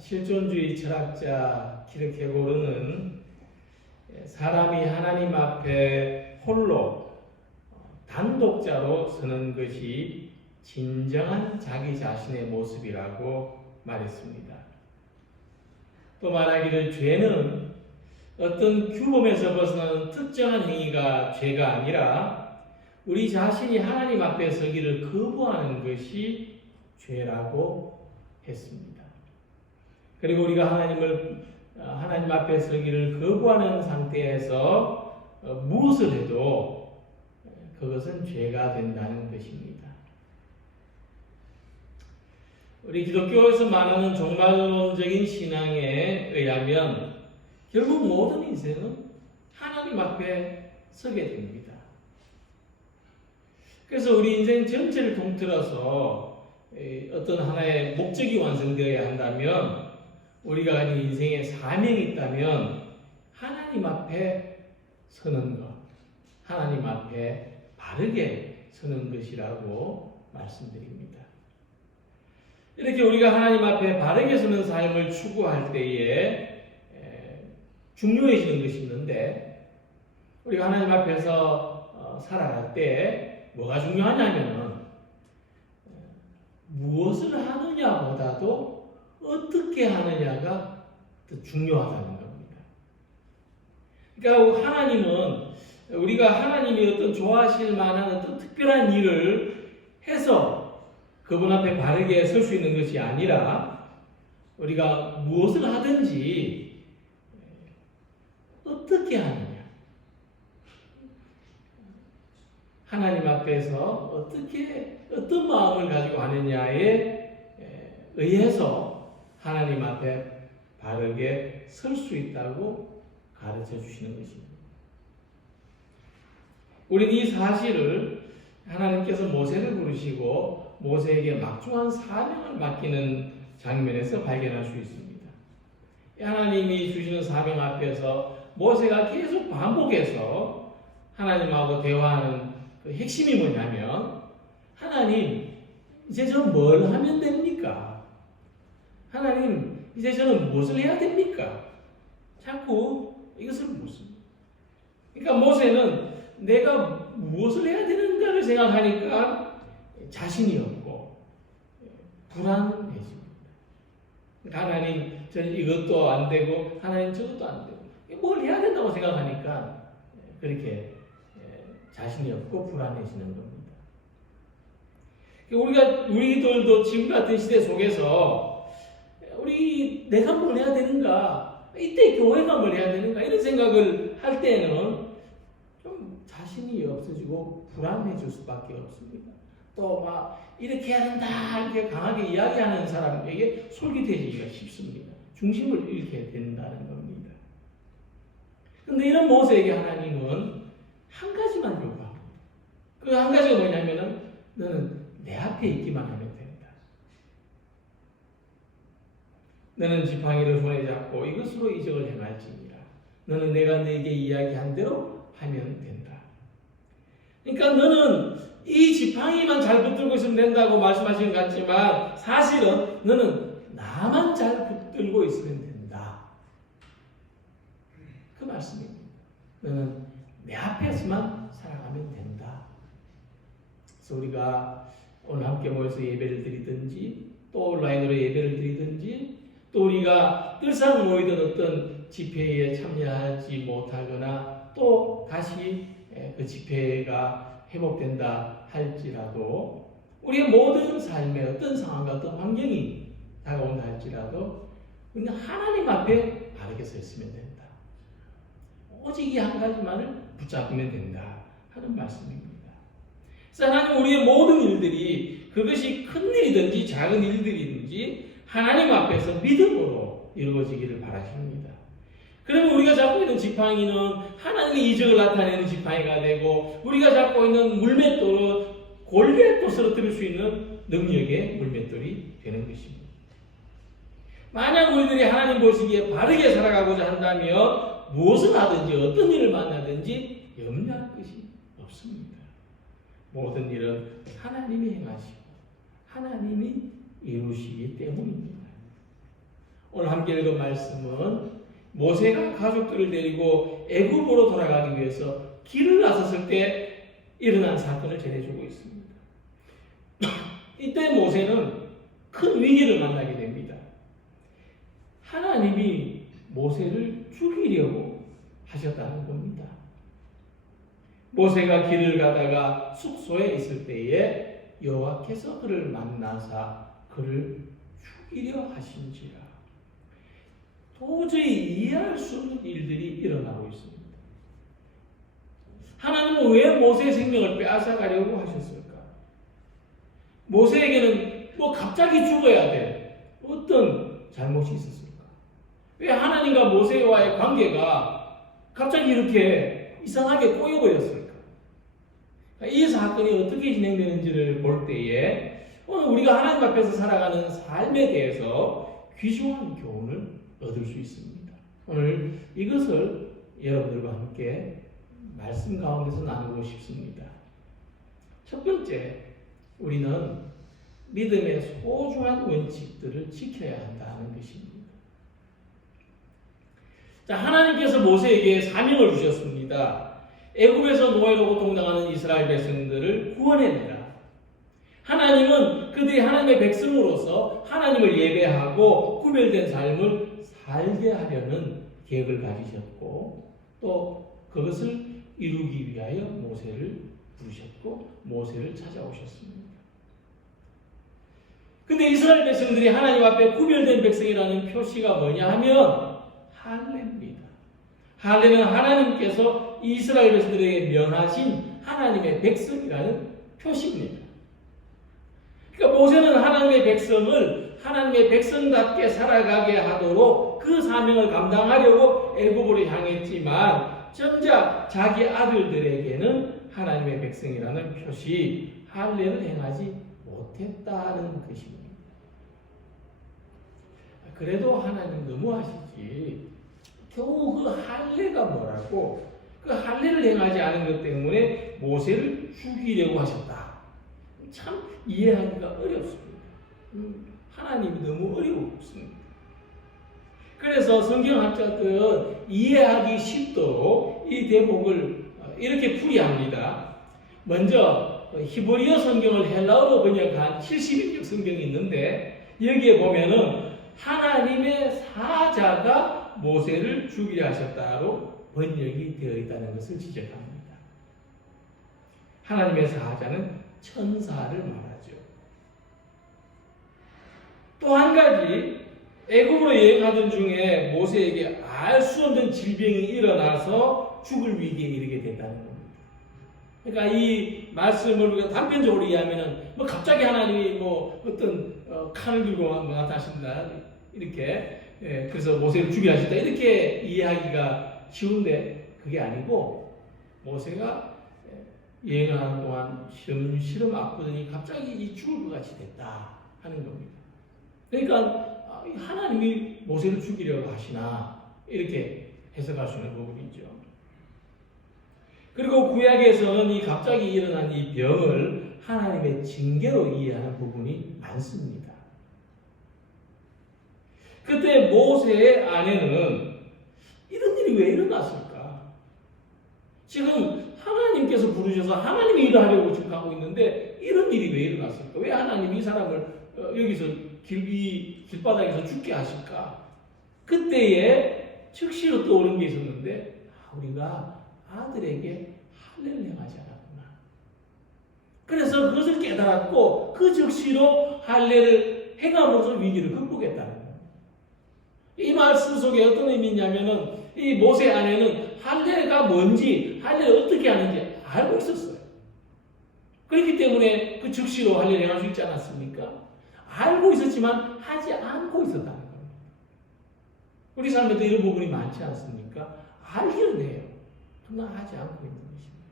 실존주의 철학자 키르케고르는 사람이 하나님 앞에 홀로 단독자로 서는 것이 진정한 자기 자신의 모습이라고 말했습니다. 또 말하기를 죄는 어떤 규범에서 벗어나는 특정한 행위가 죄가 아니라 우리 자신이 하나님 앞에 서기를 거부하는 것이 죄라고 했습니다. 그리고 우리가 하나님 앞에 서기를 거부하는 상태에서 무엇을 해도 그것은 죄가 된다는 것입니다. 우리 기독교에서 말하는 종말론적인 신앙에 의하면 결국 모든 인생은 하나님 앞에 서게 됩니다. 그래서 우리 인생 전체를 통틀어서 어떤 하나의 목적이 완성되어야 한다면, 우리가 가진 인생의 사명이 있다면 하나님 앞에 서는 것, 하나님 앞에 바르게 서는 것이라고 말씀드립니다. 이렇게 우리가 하나님 앞에 바르게 서는 삶을 추구할 때에 중요해지는 것이 있는데, 우리가 하나님 앞에서 살아갈 때 뭐가 중요하냐면 무엇을 하느냐보다도 어떻게 하느냐가 더 중요하다는 겁니다. 그러니까 하나님은 우리가 하나님이 어떤 좋아하실 만한 어떤 특별한 일을 해서 그분 앞에 바르게 설 수 있는 것이 아니라, 우리가 무엇을 하든지 어떻게 하느냐, 하나님 앞에서 어떤 마음을 가지고 하느냐에 의해서 하나님 앞에 바르게 설 수 있다고 가르쳐 주시는 것입니다. 우리는 이 사실을 하나님께서 모세를 부르시고 모세에게 막중한 사명을 맡기는 장면에서 발견할 수 있습니다. 하나님이 주시는 사명 앞에서 모세가 계속 반복해서 하나님하고 대화하는 그 핵심이 뭐냐면, 하나님, 이제 저 뭘 하면 됩니까? 하나님, 이제 저는 무엇을 해야 됩니까? 자꾸 이것을 묻습니다. 그러니까 모세는 내가 무엇을 해야 되는가를 생각하니까 자신이 없고 불안해집니다. 하나님, 저는 이것도 안 되고 하나님 저것도 안 되고 뭘 해야 된다고 생각하니까 그렇게 자신이 없고 불안해지는 겁니다. 우리들도 지금 같은 시대 속에서 내가 뭘 해야 되는가, 이때 교회가 뭘 해야 되는가, 이런 생각을 할 때는 좀 자신이 없어지고 불안해질 수밖에 없습니다. 또 이렇게 해야 된다, 이렇게 강하게 이야기하는 사람에게 솔깃해지기가 쉽습니다. 중심을 잃게 된다는 겁니다. 그런데 이런 모세에게 하나님은 한 가지만 요구합니다. 그 한 가지가 뭐냐면은, 너는 내 앞에 있기만 하면 된다. 너는 지팡이를 손에 잡고 이것으로 이적을 행할지니라. 너는 내가 네게 이야기한 대로 하면 된다. 그러니까 너는 이 지팡이만 잘 붙들고 있으면 된다고 말씀하시는 것 같지만, 사실은 너는 나만 잘 붙들고 있으면 된다. 그 말씀입니다. 너는 내 앞에서만 살아가면 된다. 그래서 우리가 오늘 함께 모여서 예배를 드리든지, 또 온라인으로 예배를 드리든지, 또 우리가 늘상 모이던 어떤 집회에 참여하지 못하거나 또 다시 그 집회가 회복된다 할지라도, 우리의 모든 삶의 어떤 상황과 어떤 환경이 다가온다 할지라도 우리는 하나님 앞에 바르게 서 있으면 된다. 오직 이 한 가지만을 붙잡으면 된다 하는 말씀입니다. 그래서 하나님, 우리의 모든 일들이, 그것이 큰 일이든지 작은 일들이든지 하나님 앞에서 믿음으로 이루어지기를 바라십니다. 그러면 우리가 잡고 있는 지팡이는 하나님의 이적을 나타내는 지팡이가 되고, 우리가 잡고 있는 물맷돌은 골리앗도 쓰러뜨릴 수 있는 능력의 물맷돌이 되는 것입니다. 만약 우리들이 하나님 보시기에 바르게 살아가고자 한다면 무엇을 하든지 어떤 일을 만나든지 염려할 것이 없습니다. 모든 일은 하나님이 행하시고 하나님이 이루시기 때문입니다. 오늘 함께 읽은 말씀은 모세가 가족들을 데리고 애굽으로 돌아가기 위해서 길을 나섰을 때 일어난 사건을 전해주고 있습니다. 이때 모세는 큰 위기를 만나게 됩니다. 하나님이 모세를 죽이려고 하셨다는 겁니다. 모세가 길을 가다가 숙소에 있을 때에 여호와께서 그를 만나사 그를 죽이려 하신지라. 도저히 이해할 수 없는 일들이 일어나고 있습니다. 하나님은 왜 모세의 생명을 빼앗아가려고 하셨을까? 모세에게는 갑자기 죽어야 될 어떤 잘못이 있었을까? 왜 하나님과 모세와의 관계가 갑자기 이렇게 이상하게 꼬여버렸을까? 이 사건이 어떻게 진행되는지를 볼 때에 오늘 우리가 하나님 앞에서 살아가는 삶에 대해서 귀중한 교훈을 얻을 수 있습니다. 오늘 이것을 여러분들과 함께 말씀 가운데서 나누고 싶습니다. 첫 번째, 우리는 믿음의 소중한 원칙들을 지켜야 한다는 것입니다. 자, 하나님께서 모세에게 사명을 주셨습니다. 애굽에서 노예로 고통당하는 이스라엘 백성들을 구원해내라. 하나님은 그들이 하나님의 백성으로서 하나님을 예배하고 구별된 삶을 살게 하려는 계획을 가지셨고 또 그것을 이루기 위하여 모세를 부르셨고 모세를 찾아오셨습니다. 근데 이스라엘 백성들이 하나님 앞에 구별된 백성이라는 표시가 뭐냐 하면 할례입니다. 할례는 하나님께서 이스라엘 백성들에게 명하신 하나님의 백성이라는 표시입니다. 그러니까 모세는 하나님의 백성을 하나님의 백성답게 살아가게 하도록 그 사명을 감당하려고 애굽으로 향했지만 정작 자기 아들들에게는 하나님의 백성이라는 표시 할례를 행하지 못했다는 것입니다. 그래도 하나님 너무하시지. 겨우 그 할례가 뭐라고 그 할례를 행하지 않은 것 때문에 모세를 죽이려고 하셨다. 참 이해하기가 어렵습니다. 하나님이 너무 어렵습니다. 그래서 성경학자들은 이해하기 쉽도록 이 대목을 이렇게 풀이합니다. 먼저 히브리어 성경을 헬라어로 번역한 70인역 성경이 있는데 여기에 보면은 하나님의 사자가 모세를 죽이려 하셨다로 번역이 되어 있다는 것을 지적합니다. 하나님의 사자는 천사를 말하죠. 또 한 가지 애굽으로 여행하던 중에 모세에게 알 수 없는 질병이 일어나서 죽을 위기에 이르게 됐다는 겁니다. 그러니까 이 말씀을 우리가 단편적으로 이해하면은 갑자기 하나님이 어떤 칼을 들고 나타나신다 이렇게 그래서 모세를 죽이려 하셨다 이렇게 이해하기가 쉬운데 그게 아니고 모세가 여행하는 동안 시름 아프더니 갑자기 이 죽을 것 같이 됐다 하는 겁니다. 그러니까 하나님이 모세를 죽이려고 하시나 이렇게 해석할 수 있는 부분이죠. 그리고 구약에서는 이 갑자기 일어난 이 병을 하나님의 징계로 이해하는 부분이 많습니다. 그때 모세의 아내는 이런 일이 왜 일어났을까? 지금 하나님께서 부르셔서 하나님이 일을 하려고 지금 하고 있는데 이런 일이 왜 일어났을까? 왜 하나님이 이 사람을 여기서 길바닥에서 죽게 하실까? 그때에 즉시로 떠오른 게 있었는데 우리가 아들에게 할례를 행하지 않았구나. 그래서 그것을 깨달았고 그 즉시로 할례를 행함으로써 위기를 극복했다는 거예요. 이 말씀 속에 어떤 의미냐면은 이 모세 아내는 할례가 뭔지 할례를 어떻게 하는지 알고 있었어요. 그렇기 때문에 그 즉시로 할례를 행할 수 있지 않았습니까? 알고 있었지만 하지 않고 있었다는 겁니다. 우리 삶에도 이런 부분이 많지 않습니까? 알기는 해요. 그러나 하지 않고 있는 것입니다.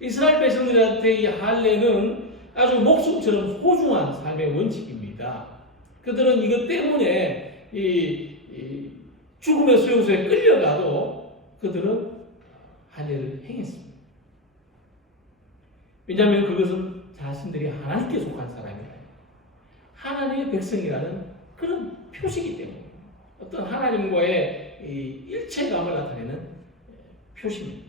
이스라엘 백성들한테 이 할례는 아주 목숨처럼 소중한 삶의 원칙입니다. 그들은 이것 때문에 이 죽음의 수용소에 끌려가도 그들은 할례를 행했습니다. 왜냐하면 그것은 자신들이 하나님께 속한 사람이에요. 하나님의 백성이라는 그런 표시이기 때문에 어떤 하나님과의 이 일체감을 나타내는 표시입니다.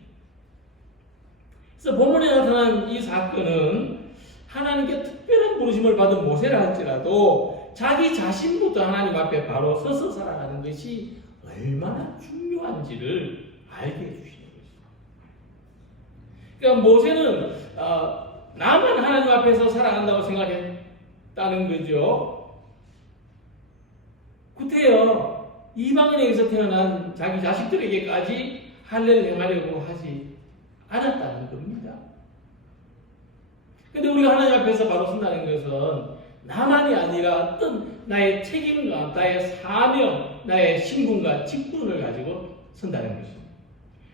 그래서 본문에 나타난 이 사건은 하나님께 특별한 부르심을 받은 모세라 할지라도 자기 자신부터 하나님 앞에 바로 서서 살아가는 것이 얼마나 중요한지를 알게 해주시는 것입니다. 그러니까 모세는 나만 하나님 앞에서 살아간다고 생각했다는 거죠. 구태여 이방인에게서 태어난 자기 자식들에게까지 할례를 행하려고 하지 않았다는 겁니다. 근데 우리가 하나님 앞에서 바로 선다는 것은 나만이 아니라 어떤 나의 책임과 나의 사명, 나의 신분과 직분을 가지고 선다는 것입니다.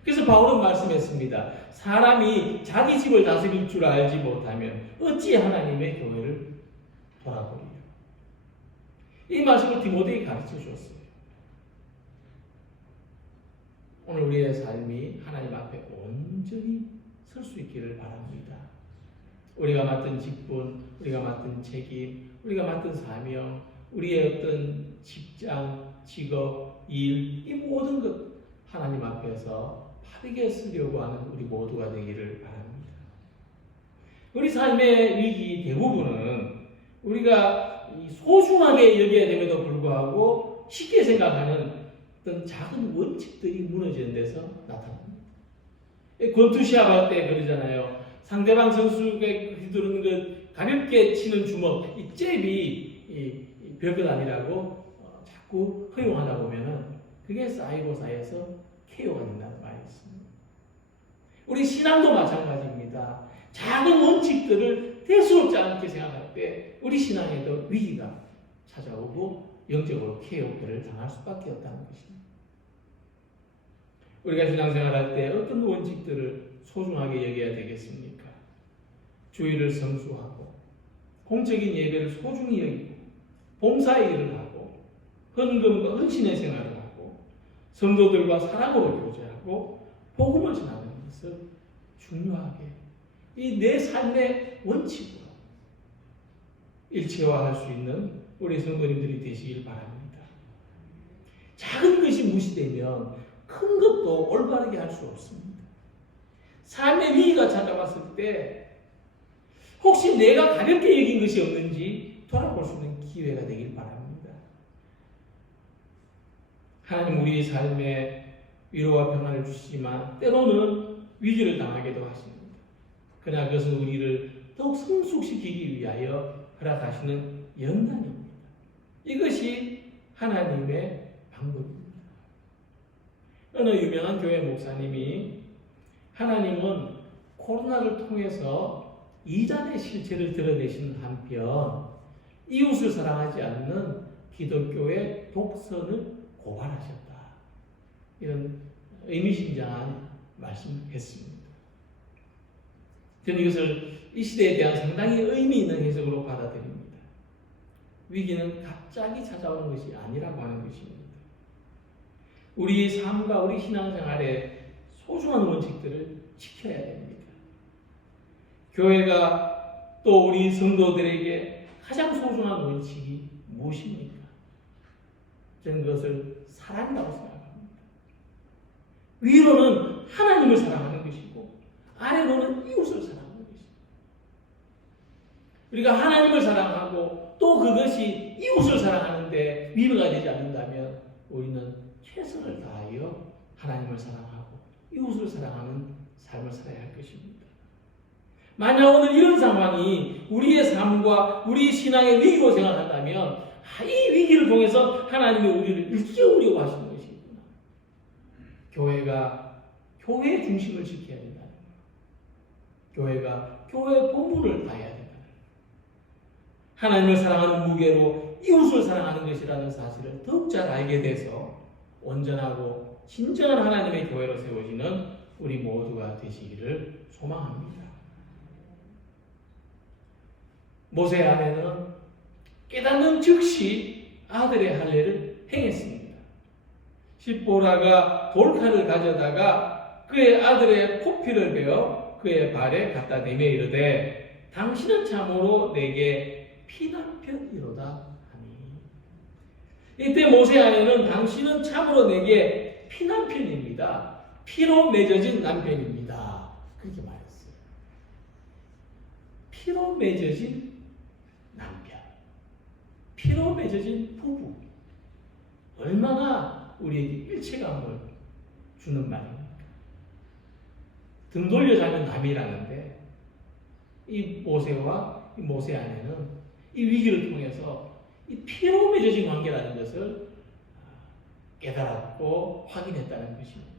그래서 바울은 말씀했습니다. 사람이 자기 집을 다스릴 줄 알지 못하면 어찌 하나님의 교회를 돌아보리요. 이 말씀을 디모데에게 가르쳐 주었어요. 오늘 우리의 삶이 하나님 앞에 온전히 설 수 있기를 바랍니다. 우리가 맡은 직분, 우리가 맡은 책임, 우리가 맡은 사명, 우리의 어떤 직장, 직업, 일, 이 모든 것 하나님 앞에서 바르게 쓰려고 하는 우리 모두가 되기를 바랍니다. 우리 삶의 위기 대부분은 우리가 소중하게 여겨야 됨에도 불구하고 쉽게 생각하는 어떤 작은 원칙들이 무너지는 데서 나타납니다. 권투 시합할 때 그러잖아요. 상대방 선수에게 휘두르는 것, 가볍게 치는 주먹, 이 잽이 별것 아니라고 자꾸 허용하다 보면은 그게 쌓여서 KO가 된다는 말이 있습니다. 우리 신앙도 마찬가지입니다. 작은 원칙들을 대수롭지 않게 생각할 때 우리 신앙에도 위기가 찾아오고 영적으로 KO를 당할 수밖에 없다는 것입니다. 우리가 신앙생활할 때 어떤 원칙들을 소중하게 여겨야 되겠습니까? 주의를 성수하고 공적인 예배를 소중히 여기고 봉사의 일을 하고 헌금과 헌신의 생활을 하고 성도들과 사랑으로 교제하고 복음을 전하는 것을 중요하게 이 내 삶의 원칙으로 일체화할 수 있는 우리 성도님들이 되시길 바랍니다. 작은 것이 무시되면 큰 것도 올바르게 할 수 없습니다. 삶의 위기가 찾아왔을 때 혹시 내가 가볍게 여긴 것이 없는지 돌아볼 수 있는 기회가 되길 바랍니다. 하나님 우리의 삶에 위로와 평안을 주시지만 때로는 위기를 당하기도 하십니다. 그러나 그것은 우리를 더욱 성숙시키기 위하여 허락하시는 연단입니다. 이것이 하나님의 방법입니다. 어느 유명한 교회 목사님이 하나님은 코로나를 통해서 이단의 실체를 드러내시는 한편 이웃을 사랑하지 않는 기독교의 독선을 고발하셨다. 이런 의미심장한 말씀했습니다. 저는 이것을 이 시대에 대한 상당히 의미 있는 해석으로 받아들입니다. 위기는 갑자기 찾아오는 것이 아니라고 하는 것입니다. 우리 삶과 우리 신앙생활의 소중한 원칙들을 지켜야 됩니다. 교회가 또 우리 성도들에게 가장 소중한 원칙이 무엇입니까? 저는 그것을 사랑이라고 생각합니다. 위로는 하나님을 사랑하는 것이고 아래로는 이웃을 사랑하는 것입니다. 우리가 하나님을 사랑하고 또 그것이 이웃을 사랑하는데 위로가 되지 않는다면 우리는 최선을 다하여 하나님을 사랑하고 이웃을 사랑하는 삶을 살아야 할 것입니다. 만약 오늘 이런 상황이 우리의 삶과 우리 신앙의 위기로 생각한다면 이 위기를 통해서 하나님이 우리를 일깨우려고 하시는 것이구나. 교회가 교회의 중심을 지켜야 된다는 것. 교회가 교회의 본분을 다해야 된다는 것. 하나님을 사랑하는 무게로 이웃을 사랑하는 것이라는 사실을 더욱 잘 알게 돼서 온전하고 진정한 하나님의 교회로 세워지는 우리 모두가 되시기를 소망합니다. 모세의 아내는 깨닫는 즉시 아들의 할례를 행했습니다. 십보라가 돌칼을 가져다가 그의 아들의 포피를 베어 그의 발에 갖다 대며 이르되 당신은 참으로 내게 피남편이로다 하니. 이때 모세 아내는 당신은 참으로 내게 피남편입니다. 피로 맺어진 남편입니다. 그렇게 말했어요. 피로 맺어진 남편, 피로 맺어진 부부. 얼마나 우리에게 일체감을 주는 말입니까? 등 돌려자면 남이라는데 이 모세와 이 모세 아내는 이 위기를 통해서 이 피로 맺어진 관계라는 것을 깨달았고 확인했다는 것입니다.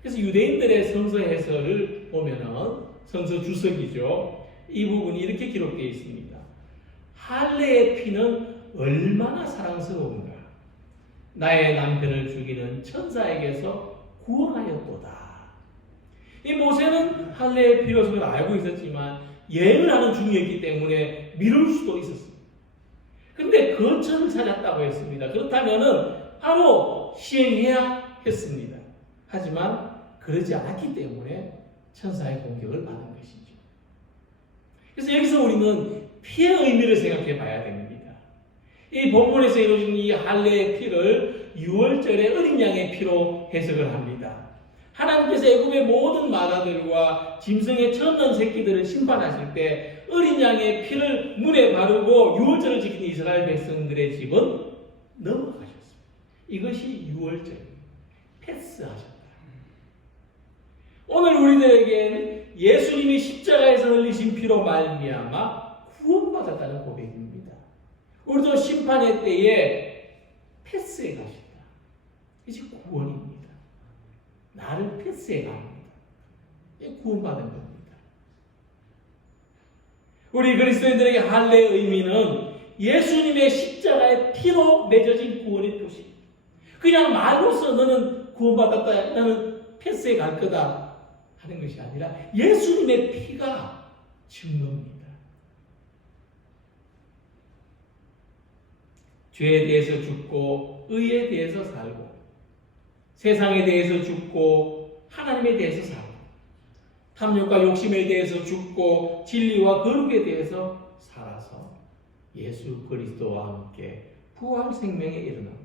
그래서 유대인들의 성서 해설을 보면은 성서 주석이죠. 이 부분이 이렇게 기록되어 있습니다. 할례의 피는 얼마나 사랑스러운가. 나의 남편을 죽이는 천사에게서 구원하였도다. 이 모세는 할례의 필요성을 알고 있었지만 예언을 하는 중이었기 때문에 미룰 수도 있었습니다. 그런데 거처를 찾았다고 했습니다. 그렇다면은 바로 시행해야 했습니다. 하지만 그러지 않았기 때문에 천사의 공격을 받은 것이죠. 그래서 여기서 우리는 피의 의미를 생각해 봐야 됩니다. 이 본문에서 이루어진 이 할례의 피를 유월절의 어린 양의 피로 해석을 합니다. 하나님께서 애굽의 모든 마다들과 짐승의 처음난 새끼들을 심판하실 때 어린 양의 피를 문에 바르고 유월절을 지키는 이스라엘 백성들의 집은 넘어가셨습니다. 이것이 유월절입니다. 패스하셨다. 오늘 우리들에게는 예수님이 십자가에서 흘리신 피로 말미암아 구원받았다는 고백입니다. 우리도 심판의 때에 패스해 가신다. 이것이 구원입니다. 나를 패스해 갑니다. 이게 구원받은 겁니다. 우리 그리스도인들에게 할례의 의미는 예수님의 십자가의 피로 맺어진 구원의 표시. 그냥 말로서 너는 구원받았다, 나는 패스해 갈 거다 하는 것이 아니라 예수님의 피가 증거입니다. 죄에 대해서 죽고 의에 대해서 살고 세상에 대해서 죽고 하나님에 대해서 살고 탐욕과 욕심에 대해서 죽고 진리와 거룩에 대해서 살아서 예수 그리스도와 함께 부활 생명에 이르는 것.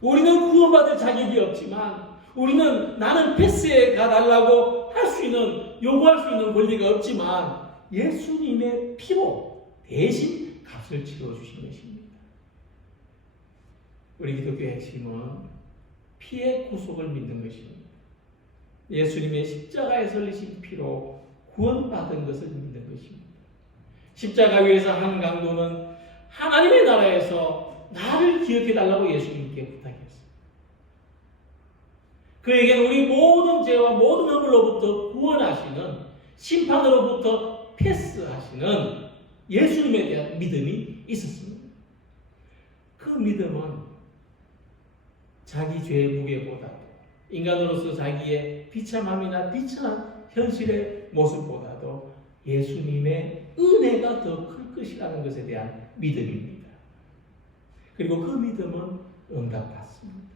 우리는 구원받을 자격이 없지만 우리는 나는 패스해 가달라고 할 수 있는 요구할 수 있는 권리가 없지만 예수님의 피로 대신 값을 치러주신 것입니다. 우리 기독교의 핵심은 피의 구속을 믿는 것입니다. 예수님의 십자가에서 흘리신 피로 구원받은 것을 믿는 것입니다. 십자가 위에서 한 강도는 하나님의 나라에서 나를 기억해달라고 예수님께 부탁했어요. 그에게는 우리 모든 죄와 모든 허물로부터 구원하시는 심판으로부터 패스하시는 예수님에 대한 믿음이 있었습니다. 그 믿음은 자기 죄의 무게보다 인간으로서 자기의 비참함이나 비천한 현실의 모습보다도 예수님의 은혜가 더 클 것이라는 것에 대한 믿음입니다. 그리고 그 믿음은 응답받습니다.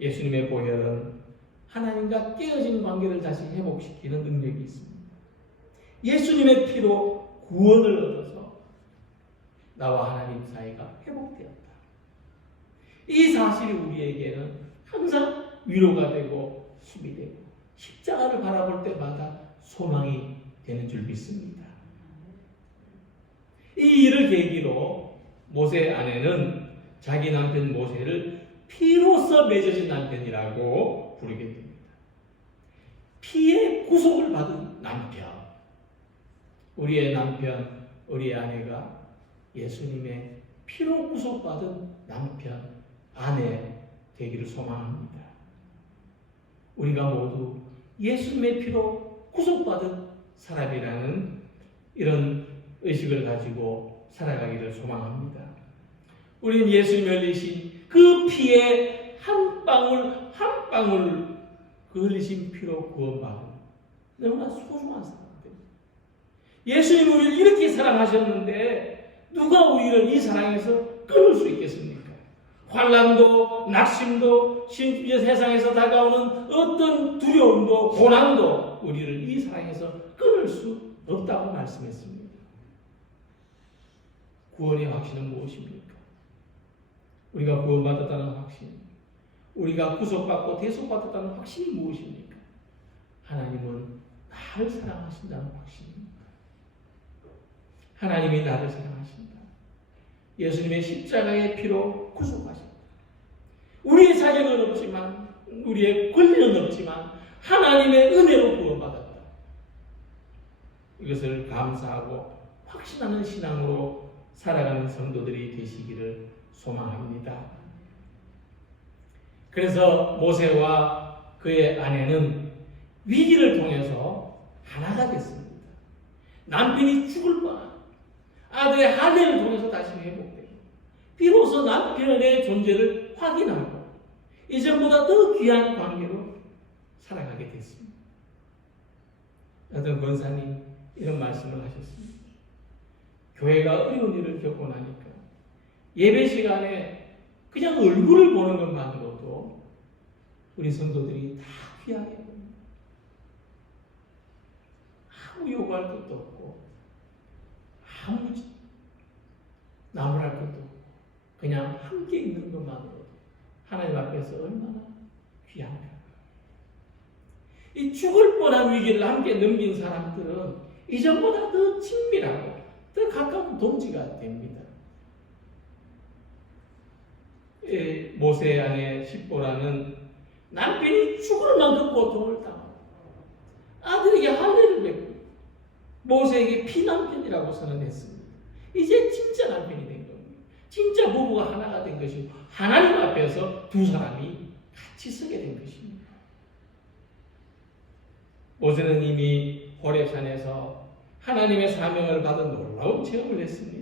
예수님의 보혈은 하나님과 깨어진 관계를 다시 회복시키는 능력이 있습니다. 예수님의 피로 구원을 얻어서 나와 하나님 사이가 회복되었다. 이 사실이 우리에게는 항상 위로가 되고 힘이 되고 십자가를 바라볼 때마다 소망이 되는 줄 믿습니다. 이 일을 계기로 모세 아내는 자기 남편 모세를 피로써 맺어진 남편이라고 부르게 됩니다. 피의 구속을 받은 남편. 우리의 남편, 우리의 아내가 예수님의 피로 구속받은 남편, 아내 되기를 소망합니다. 우리가 모두 예수님의 피로 구속받은 사람이라는 이런 의식을 가지고 살아가기를 소망합니다. 우리는 예수님이 흘리신 그 피의 한 방울 한 방울 그 흘리신 피로 구원받은 너무나 소중한 사람들입니다. 예수님이 우리를 이렇게 사랑하셨는데 누가 우리를 이 사랑에서 끊을 수 있겠습니까? 환난도 낙심도 심지어 세상에서 다가오는 어떤 두려움도 고난도 우리를 이 사랑에서 끊을 수 없다고 말씀했습니다. 구원의 확신은 무엇입니까? 우리가 구원받았다는 확신, 우리가 구속받고 대속받았다는 확신이 무엇입니까? 하나님은 나를 사랑하신다는 확신입니다. 하나님이 나를 사랑하신다. 예수님의 십자가의 피로 구속하신다. 우리의 자격은 없지만, 우리의 권리는 없지만 하나님의 은혜로 구원받았다. 이것을 감사하고 확신하는 신앙으로 살아가는 성도들이 되시기를 소망합니다. 그래서 모세와 그의 아내는 위기를 통해서 하나가 됐습니다. 남편이 죽을 뻔한 아들의 할례를 통해서 다시 회복되고, 비로소 남편의 존재를 확인하고 이전보다 더 귀한 관계로 살아가게 됐습니다. 어떤 권사님 이런 말씀을 하셨습니다. 교회가 어려운 일을 겪고 나니까 예배 시간에 그냥 얼굴을 보는 것만으로도 우리 성도들이 다 귀하게 봅니다. 아무 요구할 것도 없고 아무 나무랄 것도 없고 그냥 함께 있는 것만으로도 하나님 앞에서 얼마나 귀한가. 이 죽을 뻔한 위기를 함께 넘긴 사람들은 이전보다 더 친밀하고 더 가까운 동지가 됩니다. 모세의 아내 십보라는 남편이 죽을 만큼 고통을 당하고 아들에게 할례를 베푸고 모세에게 피남편이라고 선언했습니다. 이제 진짜 남편이 된 겁니다. 진짜 부부가 하나가 된 것이고 하나님 앞에서 두 사람이 같이 서게 된 것입니다. 모세는 이미 호렙산에서 하나님의 사명을 받은 놀라운 체험을 했습니다.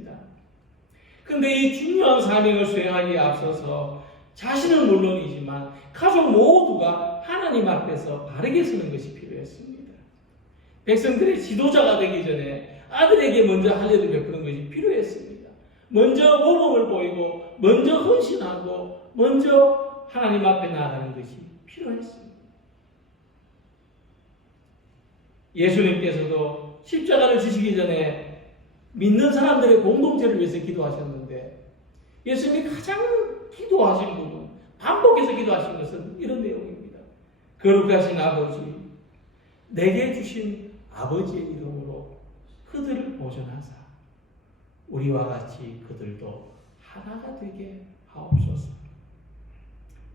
그런데 이 중요한 사명을 수행하기에 앞서서 자신은 물론이지만 가족 모두가 하나님 앞에서 바르게 서는 것이 필요했습니다. 백성들의 지도자가 되기 전에 아들에게 먼저 할례를 베푸는 것이 필요했습니다. 먼저 모범을 보이고 먼저 헌신하고 먼저 하나님 앞에 나아가는 것이 필요했습니다. 예수님께서도 십자가를 지시기 전에 믿는 사람들의 공동체를 위해서 기도하셨는데 예수님이 가장 기도하신 부분, 반복해서 기도하신 것은 이런 내용입니다. 거룩하신 아버지, 내게 주신 아버지의 이름으로 그들을 보존하사 우리와 같이 그들도 하나가 되게 하옵소서.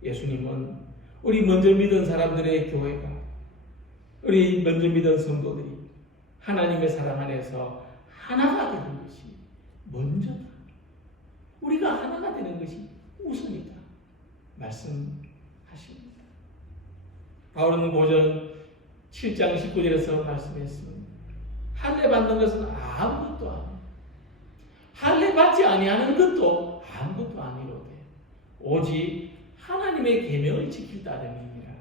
예수님은 우리 먼저 믿은 사람들의 교회가, 우리 먼저 믿은 성도들이 하나님의 사랑 안에서 하나가 되는 것이 먼저다. 우리가 하나가 되는 것이 우선이다. 말씀하십니다. 바울은 고전 7장 19절에서 말씀했습니다. 할례 받는 것은 아무것도 아니고 할례 받지 아니하는 것도 아무것도 아니로되 오직 하나님의 계명을 지킬 따름이니라.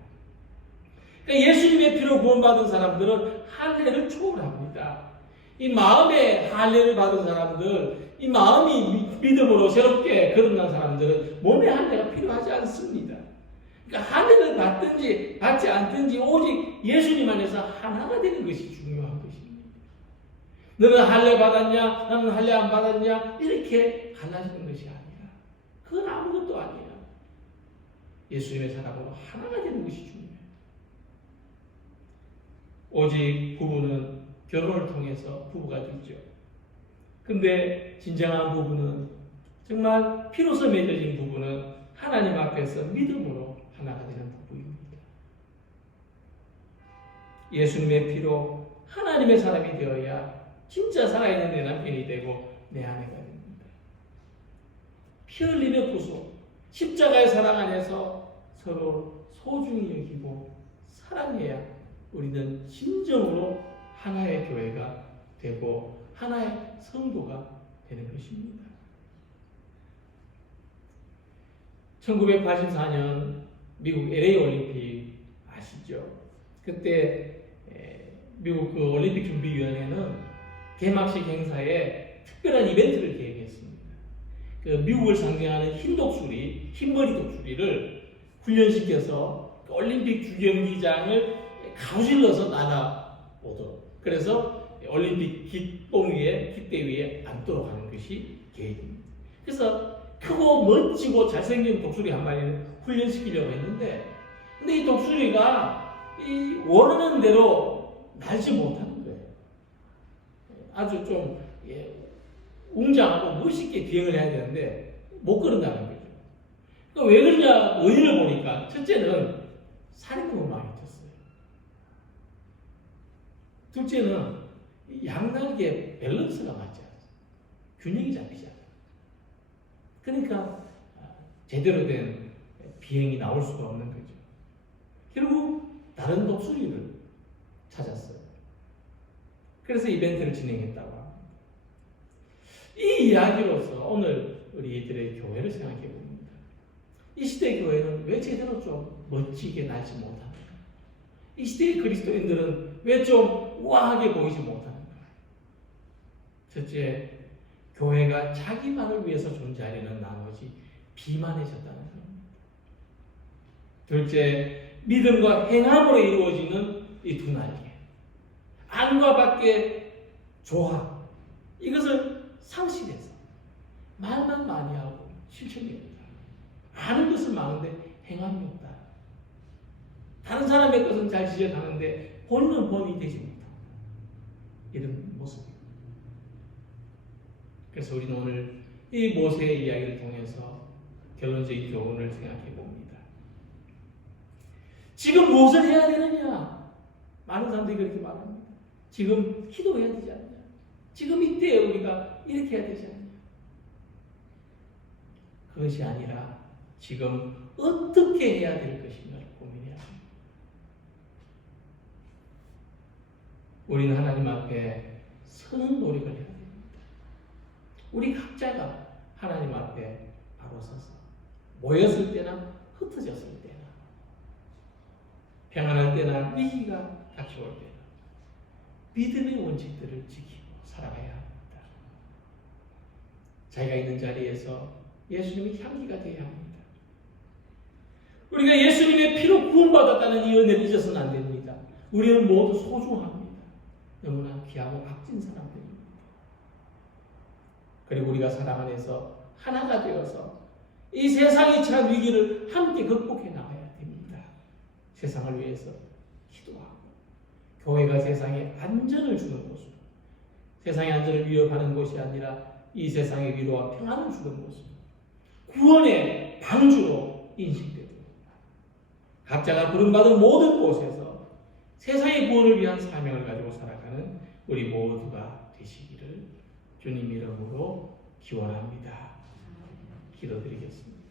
그러니까 예수님의 피로 구원받은 사람들은 할례를 초월합니다. 이 마음에 할례를 받은 사람들, 이 마음이 믿음으로 새롭게 거듭난 사람들은 몸에 할례가 필요하지 않습니다. 그러니까 할례를 받든지 받지 않든지 오직 예수님 안에서 하나가 되는 것이 중요한 것입니다. 너는 할례 받았냐? 나는 할례 안 받았냐? 이렇게 갈라지는 것이 아니라 그건 아무것도 아니라 예수님의 사랑으로 하나가 되는 것이 중요해요. 오직 부부는 결혼을 통해서 부부가 되죠. 근데 진정한 부부는 정말 피로서 맺어진 부부는 하나님 앞에서 믿음으로 하나가 되는 부부입니다. 예수님의 피로 하나님의 사람이 되어야 진짜 살아있는 내 남편이 되고 내 아내가 됩니다. 피 흘림의 구속, 십자가의 사랑 안에서 서로 소중히 여기고 사랑해야 우리는 진정으로 하나의 교회가 되고 하나의 성도가 되는 것입니다. 1984년 미국 LA 올림픽 아시죠? 그때 미국 그 올림픽 준비위원회는 개막식 행사에 특별한 이벤트를 계획했습니다. 그 미국을 상징하는 흰 독수리, 흰머리 독수리를 훈련시켜서 그 올림픽 주경기장을 가로질러서 날아오도록. 그래서 올림픽 기대 위에 앉도록 닮도록 하는 것이 계획입니다. 그래서 크고 멋지고 잘생긴 독수리 한 마리를 훈련시키려고 했는데, 근데 이 독수리가 이 원하는 대로 날지 못하는 거예요. 아주 좀 웅장하고 멋있게 비행을 해야 되는데 못 그런다는 거죠. 그러니까 왜 그러냐 원인을 보니까 첫째는 살이 너무 많이 쪘어요. 둘째는 양날개 밸런스가 맞지 않아요. 균형이 잡히지 않아요. 그러니까 제대로 된 비행이 나올 수가 없는 거죠. 결국 다른 독수리를 찾았어요. 그래서 이벤트를 진행했다고 합니다. 이 이야기로서 오늘 우리들의 교회를 생각해 봅니다. 이 시대의 교회는 왜 제대로 좀 멋지게 날지 못하는가? 이 시대의 그리스도인들은 왜 좀 우아하게 보이지 못하는가? 첫째, 교회가 자기만을 위해서 존재하려는 나머지 비만해졌다는 겁니다. 둘째, 믿음과 행함으로 이루어지는 이 두 날개. 안과 밖의 조합. 이것을 상실해서 말만 많이 하고 실천이 없다. 아는 것은 많은데 행함이 없다. 다른 사람의 것은 잘 지적하는데 본인은 본인이 되지 못한다. 이런 모습입니다. 그래서 우리는 오늘 이 모세의 이야기를 통해서 결론적인 교훈을 생각해 봅니다. 지금 무엇을 해야 되느냐? 많은 사람들이 그렇게 말합니다. 지금 기도해야 되지 않냐? 지금 이때 우리가 이렇게 해야 되지 않냐? 그것이 아니라 지금 어떻게 해야 될 것인가를 고민해야 합니다. 우리는 하나님 앞에 서는 노력을 해야 됩니다. 우리 각자가 하나님 앞에 바로 서서 모였을 때나 흩어졌을 때나 평안할 때나 위기가 닥쳐올 때나 믿음의 원칙들을 지키고 살아가야 합니다. 자기가 있는 자리에서 예수님의 향기가 되어야 합니다. 우리가 예수님의 피로 구원받았다는 이 은혜를 잊어서는 안 됩니다. 우리는 모두 소중합니다. 너무나 귀하고 값진 사람들입니다. 그리고 우리가 사랑 안에서 하나가 되어서 이 세상이 처한 위기를 함께 극복해 나가야 됩니다. 세상을 위해서 기도하고 교회가 세상에 안전을 주는 곳으로, 세상의 안전을 위협하는 곳이 아니라 이 세상의 위로와 평안을 주는 곳으로, 구원의 방주로 인식되도록 각자가 부름받은 모든 곳에서 세상의 구원을 위한 사명을 가지고 살아가는 우리 모두가 되시기를 주님 이름으로 기원합니다. 기도드리겠습니다.